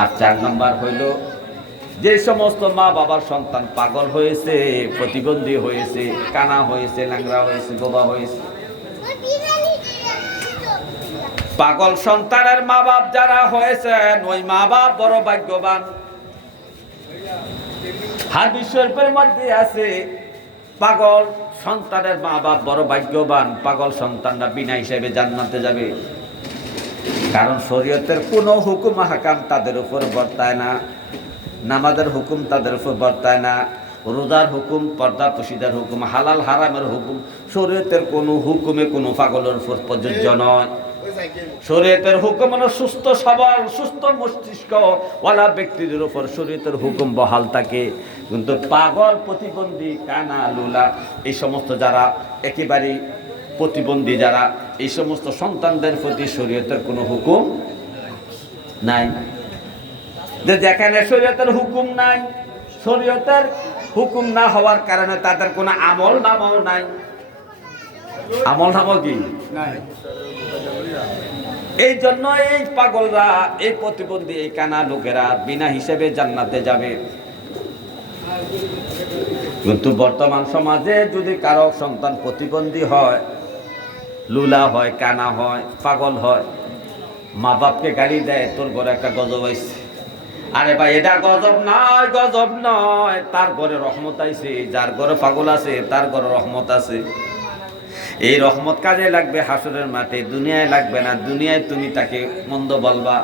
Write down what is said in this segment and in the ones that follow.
আর 4 নম্বর হইল যে সমস্ত মা বাবার সন্তান পাগল হয়েছে, প্রতিবন্ধী হয়েছে, কানা হয়েছে, ল্যাংড়া হয়েছে, বোবা হয়েছে, পাগল সন্তানের মা বাপ যারা হয়েছেন ওই মা বাপ বড় ভাগ্যবান। হাদিস শরীফের মধ্যে আছে পাগল সন্তানের মা বাপ বড় ভাগ্যবান, পাগল সন্তানরা বিনা হিসেবে জান্নাতে যাবে। কারণ শরীয়তের কোনো হুকুম হাকাম তাদের উপর বর্তায় না, নামাজের হুকুম তাদের উপর বর্তায় না, রোজার হুকুম, পর্দা পুশিদার হুকুম, হালাল হারামের হুকুম, শরীয়তের কোনো হুকুমে কোনো পাগলের উপর প্রযোজ্য নয়। শরীয়তের হুকুম হলো সুস্থ সবল, সুস্থ মস্তিষ্ক ওয়ালা ব্যক্তিদের উপর শরীয়তের হুকুম বহাল থাকে। কিন্তু পাগল, প্রতিবন্ধী, কানা, লুলা এই সমস্ত যারা একেবারে প্রতিবন্ধী যারা, এই সমস্ত সন্তানদের প্রতি শরীয়তের কোনো হুকুম নাই। যে যেখানে শরীয়তের হুকুম নাই, শরীয়তের হুকুম না হওয়ার কারণে তাদের কোনো আমল নামাও নাই। আমল নামাও কি নাই। এই জন্য এই পাগলরা, এই প্রতিবন্ধী, এই কানা লোকেরা বিনা হিসেবে জান্নাতে যাবে। কিন্তু বর্তমান সমাজে যদি কারো সন্তান প্রতিবন্ধী হয়, লুলা হয়, কানা হয়, পাগল হয়, মা বাপকে গালি দেয়, তোর ঘরে একটা গজব আইছে। আরে ভাই এটা গজব নয়, গজব নয়, তার ঘরে রহমত আইছে। যার ঘরে পাগল আছে তার ঘরে রহমত আছে। এই রহমত কাজে লাগবে হাসরের মাঠে, দুনিয়ায় লাগবে না। দুনিয়ায় তুমি তাকে মন্দ বলবা,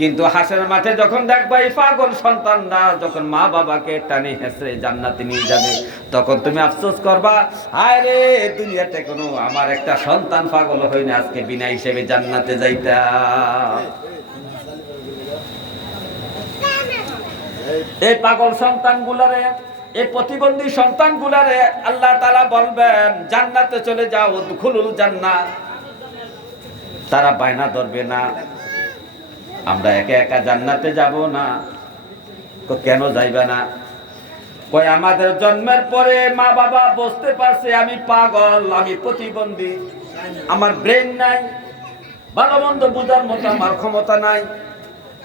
কিন্তু হাসরের মাঠে যখন দেখবা এই পাগল সন্তানরা যখন মা বাবাকে টানে হেসড়ে জান্নাতে নিয়ে যাবে, তখন তুমি আফসোস করবা, হায় রে দুনিয়াতে কোনো আমার একটা সন্তান পাগল হয় না, আজকে বিনা হিসেবে জান্নাতে যাইতাম। এই পাগল সন্তানগুলারে, এই প্রতিবন্ধী সন্তানগুলারে আল্লাহ তাআলা বলবেন জান্নাতে চলে যাও, উদখুলুল জান্নাহ। তারা বায়না ধরবে না, আমরা একা একা জান্নাতে যাব না। কেন যাইবে না? কই আমাদের জন্মের পরে মা বাবা বুঝতে পারছে আমি পাগল, আমি প্রতিবন্ধী, আমার ব্রেন নাই, ভালো মন্দ বুঝার মতো আমার ক্ষমতা নাই।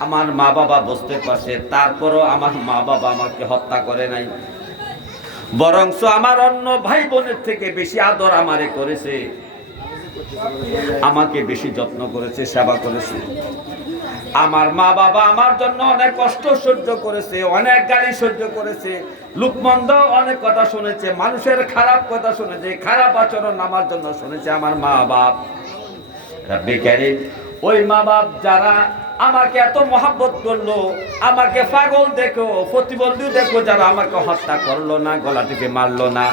আমার মা বাবা বুঝতে পারছে, তারপরও আমার মা বাবা আমাকে হত্যা করে নাই, বরঞ্চ আমার অন্য ভাই বোনের থেকে বেশি আদর আমারে করেছে, আমাকে বেশি যত্ন করেছে, সেবা করেছে। আমার মা বাবা আমার জন্য অনেক কষ্ট সহ্য করেছে, অনেক গালি সহ্য করেছে, লুকমন্দ অনেক কথা শুনেছে, মানুষের খারাপ কথা শুনেছে, খারাপ আচরণ আমার জন্য শুনেছে আমার মা বাপ। রব্বে কারীম, ওই মা বাপ যারা আমাকে এত মহব্বত করলো, আমাকে পাগল দেখো, প্রতিবন্ধী দেখো, যারা আমাকে হত্যা করলো না, গলা টিপে মারলো না,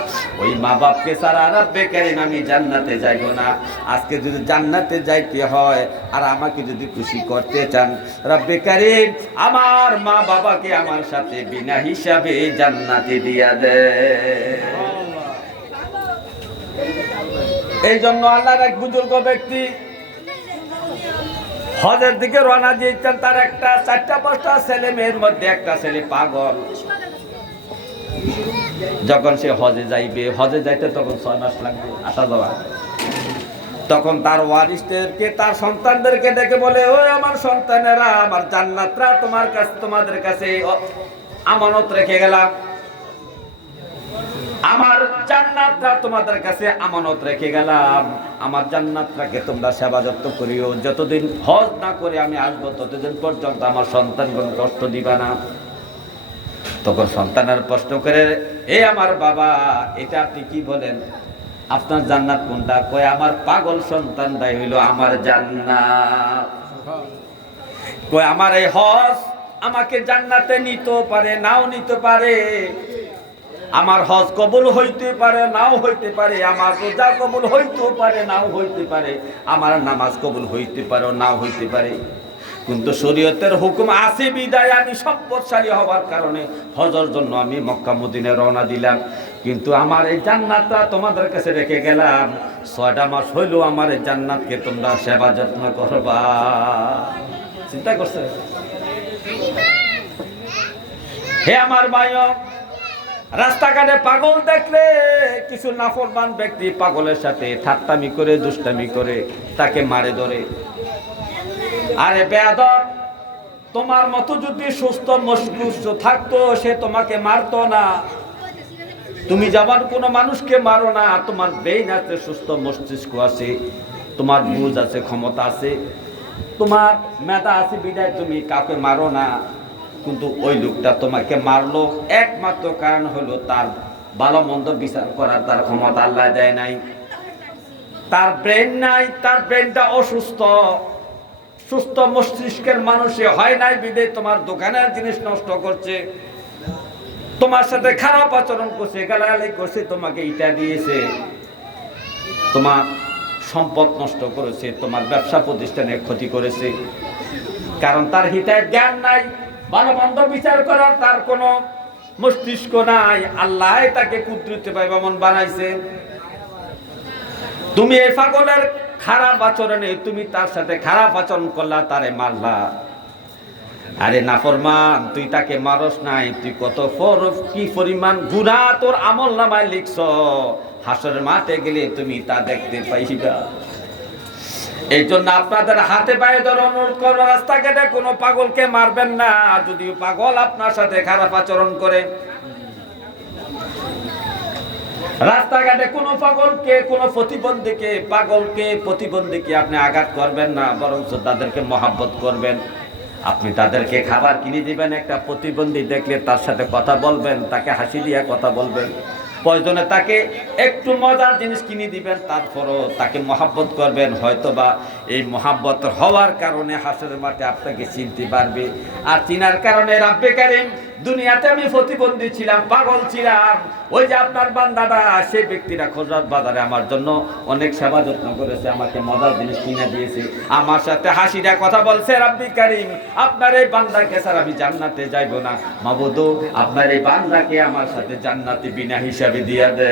ওই মা বাপকে ছাড়া রব্বে কারীম আমি জান্নাতে যাইব না। আজকে যদি জান্নাতে যাইতে হয় আর আমাকে যদি খুশি করতে চান, রব্বে কারীম আমার মা বাবাকে আমার সাথে বিনা হিসাবে জান্নাতে দিয়া দেয়। এই জন্য আল্লাহর এক বুজুর্গ ব্যক্তি হজের দিকে রওনা দিয়েছেন। তার একটা 4টা-5টা ছেলে মেয়ের মধ্যে একটা ছেলে পাগল। যখন সে হজে যাইবে, হজে যাইতে তখন 6 মাস লাগবে আসা যাওয়া। তখন তার ওয়ারিসদেরকে, তার সন্তানদেরকে ডেকে বলে, ওই আমার সন্তানেরা, আমার জান্নাতরা তোমার কাছে, তোমাদের কাছে আমানত রেখে গেলাম, আমার জান্নাতটা তোমাদের কাছে আমানত রেখে গেলাম, আমার জান্নাতটাকে তোমরা সেবা যত্ন করিও, যতদিন হজ না করে আমি আসবো ততদিন পর্যন্ত আমার সন্তানগণ কষ্ট দিবা না। তখন সন্তানের প্রশ্ন করে, এ আমার বাবা, এটা আপনি কি বলেন, আপনার জান্নাত কোনটা? কয় আমার পাগল সন্তানটাই হইল আমার জান্নাত। কয় আমার এই হজ আমাকে জান্নাতে নিতেও পারে, নাও নিতে পারে, আমার হজ কবুল হইতে পারে, নাও হইতে পারে, আমার রোজা কবুল হইতেও পারে, নাও হইতে পারে, আমার নামাজ কবুল হইতে পারে, নাও হইতে পারে, কিন্তু শরীয়তের হুকুম আছে বিদায় আমি সম্পদশালী হওয়ার কারণে হজের জন্য আমি মক্কা মদিনায় রওনা দিলাম, কিন্তু আমার এই জান্নাতটা তোমাদের কাছে রেখে গেলাম। 6টা মাস হইলো আমার এই জান্নাতকে তোমরা সেবা যত্ন করবা। চিন্তা করছে? হে আমার ভাইও, রাস্তাঘাটে পাগল দেখলে কিছু নাফরমান ব্যক্তি পাগলের সাথে ঠাট্টামি করে, দুষ্টামি করে, তাকে মারে ধরে। আরে বেয়াদব, তোমার মতো যদি সুস্থ মস্তিষ্ক থাকতো সে তোমাকে মারতো না। তুমি যেমন কোনো মানুষকে মারো না, তোমার ব্রেইন আছে, সুস্থ মস্তিষ্ক আছে, তোমার বুঝ আছে, ক্ষমতা আছে, তোমার মেধা আছে, বিদায় তুমি কাউকে মারো না। কিন্তু ওই লোকটা তোমাকে মারলো একমাত্র কারণ হলো তার ভালো মন্দ বিচার করার তার ক্ষমতা আল্লাহ দেয় নাই, তার ব্রেন নাই, তার ব্রেনটা অসুস্থ। সুস্থ মস্তিষ্কের মানুষে হয় নাই বিদে তোমার দোকানের জিনিস নষ্ট করছে, তোমার সাথে খারাপ আচরণ করছে, গালাগালি করছে, তোমাকে ইটা দিয়েছে, তোমার সম্পদ নষ্ট করেছে, তোমার ব্যবসা প্রতিষ্ঠানের ক্ষতি করেছে। কারণ তার হিতায় জ্ঞান নাই, ভালো মন্দ বিচার করার তার কোনো মস্তিষ্ক নাই। আল্লাহ তাকে কুদরতে পায় এমন বানাইছে। তুমি এই পাগলের খারাপ আচরণে তুমি তার সাথে খারাপ আচরণ করলা, তারে মারলা। আরে নাফরমান, তুই তাকে মারস নাই, তুই কত কি পরিমাণ গুনাহ তোর আমল নামায় লিখছ, হাসরের মাঠে গেলে তুমি তা দেখতে পাইবা। এই জন্য আপনাদের হাতে পায়ে ধরে অনুরোধ করবো, রাস্তাঘাটে কোনো পাগলকে মারবেন না যদি পাগল আপনার সাথে খারাপ আচরণ করে। রাস্তাঘাটে কোনো পাগলকে, কোনো প্রতিবন্ধীকে, পাগলকে, প্রতিবন্ধীকে আপনি আঘাত করবেন না, বরং তাদেরকে মহাব্বত করবেন। আপনি তাদেরকে খাবার কিনে দিবেন, একটা প্রতিবন্ধী দেখলে তার সাথে কথা বলবেন, তাকে হাসি দিয়ে কথা বলবেন, প্রয়োজনে তাকে একটু মজার জিনিস কিনে দিবেন, তারপরও তাকে মহাব্বত করবেন। হয়তোবা এই মহাব্বত হওয়ার কারণে হাসরের মাঠে আপনাকে চিনতে পারবে। আর চিনার কারণে রাব্বে কারীম, দুনিয়াতে আমি প্রতিবন্ধী ছিলাম, পাগল ছিলাম, ওই যে আপনার বান্দাটা, সেই ব্যক্তিরা খোঁজার বাজারে আমার জন্য অনেক সেবা যত্ন করেছে, আমাকে মজার জিনিস কিনে দিয়েছে, আমার সাথে হাসিটা কথা বলছে। রাব্বে কারীম, আপনার এই বান্দাকে ছাড়া আমি জান্নাতে যাইব না, মাবুদ আপনার এই বান্দাকে আমার সাথে জান্নাতে বিনা হিসাবে দিয়া দে।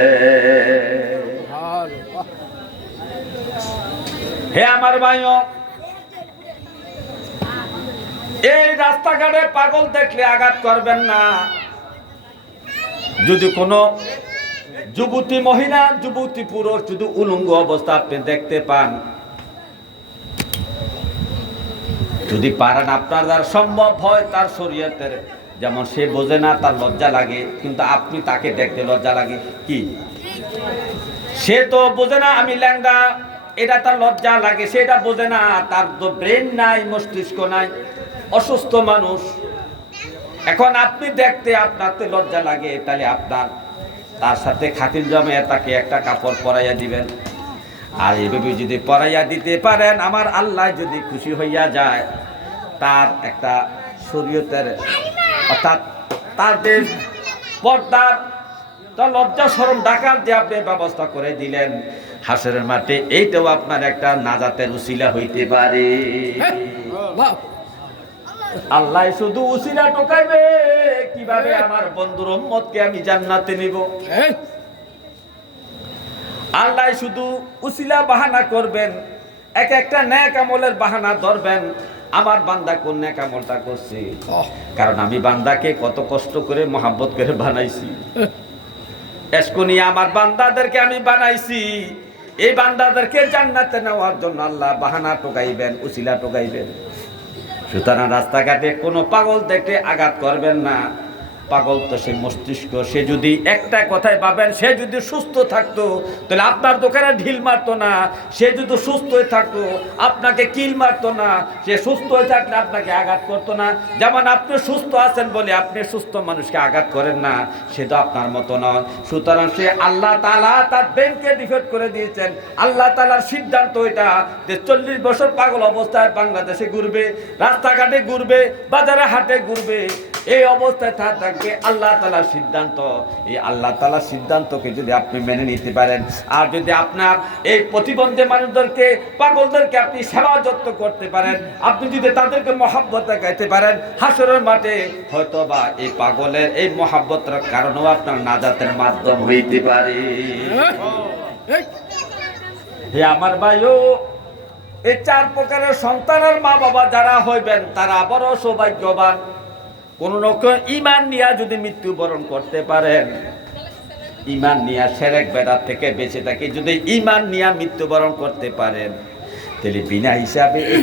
হে আমার ভাইও, এই রাস্তাঘাটে পাগল দেখলে আঘাত করবেন না। যদি কোনো যুবতী মহিলা, যুবতী পুরুষ যদি উলঙ্গ অবস্থা আপনি দেখতে পান, যদি পারেন আপনার দ্বারা সম্ভব হয়, তার শরীয়তের যেমন সে বোঝে না, তার লজ্জা লাগে, কিন্তু আপনি তাকে দেখতে লজ্জা লাগে কি? সে তো বোঝে না আমি ল্যাংড়া, এটা তার লজ্জা লাগে, সেটা বোঝে না, তার তো ব্রেন নাই, মস্তিষ্ক নাই, অসুস্থ মানুষ। এখন আপনি দেখতে আপনার তো লজ্জা লাগে, তাহলে আপনার তার সাথে খাতির জমে তাকে একটা কাপড় পরাইয়া দিবেন। আর এইভাবে যদি পরাইয়া দিতে পারেন, আমার আল্লাহ যদি খুশি হইয়া যায়, তার একটা শরীয়তের অর্থাৎ তাদের পর্দার তা লজ্জা শরম ঢাকার যে আপনি ব্যবস্থা করে দিলেন হাসরের মাঠে, এইটাও আপনার একটা নাজাতের উসিলা হইতে পারে। আল্লাহ শুধু উসিলা টোকাইবে কিভাবে আমার বন্ধুর উম্মতকে আমি জান্নাতে নিব। আল্লাহ শুধু উসিলা বাহানা করবেন, এক একটা নেক আমলের বাহানা ধরবেন। আমার বান্দা কোন নেক আমলটা করছে, কারণ আমি বান্দাকে কত কষ্ট করে মহাব্বত করে বানাইছি, এসকো নিয়ে আমার বান্দাদেরকে আমি বানাইছি। এই বান্দাদেরকে জান্নাতে নেওয়ার জন্য আল্লাহ বাহানা টোকাইবেন, উসিলা টোকাইবেন। সুতরাং রাস্তাঘাটে কোনো পাগল দেখে আঘাত করবেন না। পাগল তো সে মস্তিষ্ক, সে যদি একটা কথায় পাবেন, সে যদি সুস্থ থাকতো তাহলে আপনার দোকানে ঢিল মারতো না, সে যদি সুস্থ হয়ে থাকতো আপনাকে কিল মারতো না, সে সুস্থ হয়ে থাকলে আপনাকে আঘাত করতো না। যেমন আপনি সুস্থ আছেন বলে আপনি সুস্থ মানুষকে আঘাত করেন না, সে তো আপনার মতো নয়। সুতরাং সে আল্লাহ তাআলা তার ব্রেনকে ডিফেক্ট করে দিয়েছেন। আল্লাহ তাআলার সিদ্ধান্ত এটা যে 40 বছর পাগল অবস্থায় বাংলাদেশে ঘুরবে, রাস্তাঘাটে ঘুরবে, বাজারে হাটে ঘুরবে, এই অবস্থায় থাকবে। আল্লাহ তাআলার সিদ্ধান্ত, এই আল্লাহ তাআলার সিদ্ধান্তকে যদি আপনি মেনে নিতে পারেন, আর যদি আপনার এই প্রতিবন্ধী মানুষদেরকে, পাগলদেরকে আপনি সেবা যত্ন করতে পারেন, আপনি যদি তাদেরকে মহাব্বত দেখাইতে পারেন, হাসরের মাঠে হয়তোবা এই পাগলের এই মহাব্বতের কারণেও আপনার নাজাতের মাধ্যম হইতে পারে। হে আমার ভাইও, এই 4 প্রকারের সন্তানের মা বাবা যারা হইবেন তারা বড় সৌভাগ্যবান। কোন রকম ঈমান নিয়ে যদি মৃত্যুবরণ করতে পারেন, ঈমান নিয়ে শিরক বেদাত থেকে বেঁচে থাকে, যদি ঈমান নিয়ে মৃত্যুবরণ করতে পারেন, তাহলে বিনা হিসাবে এই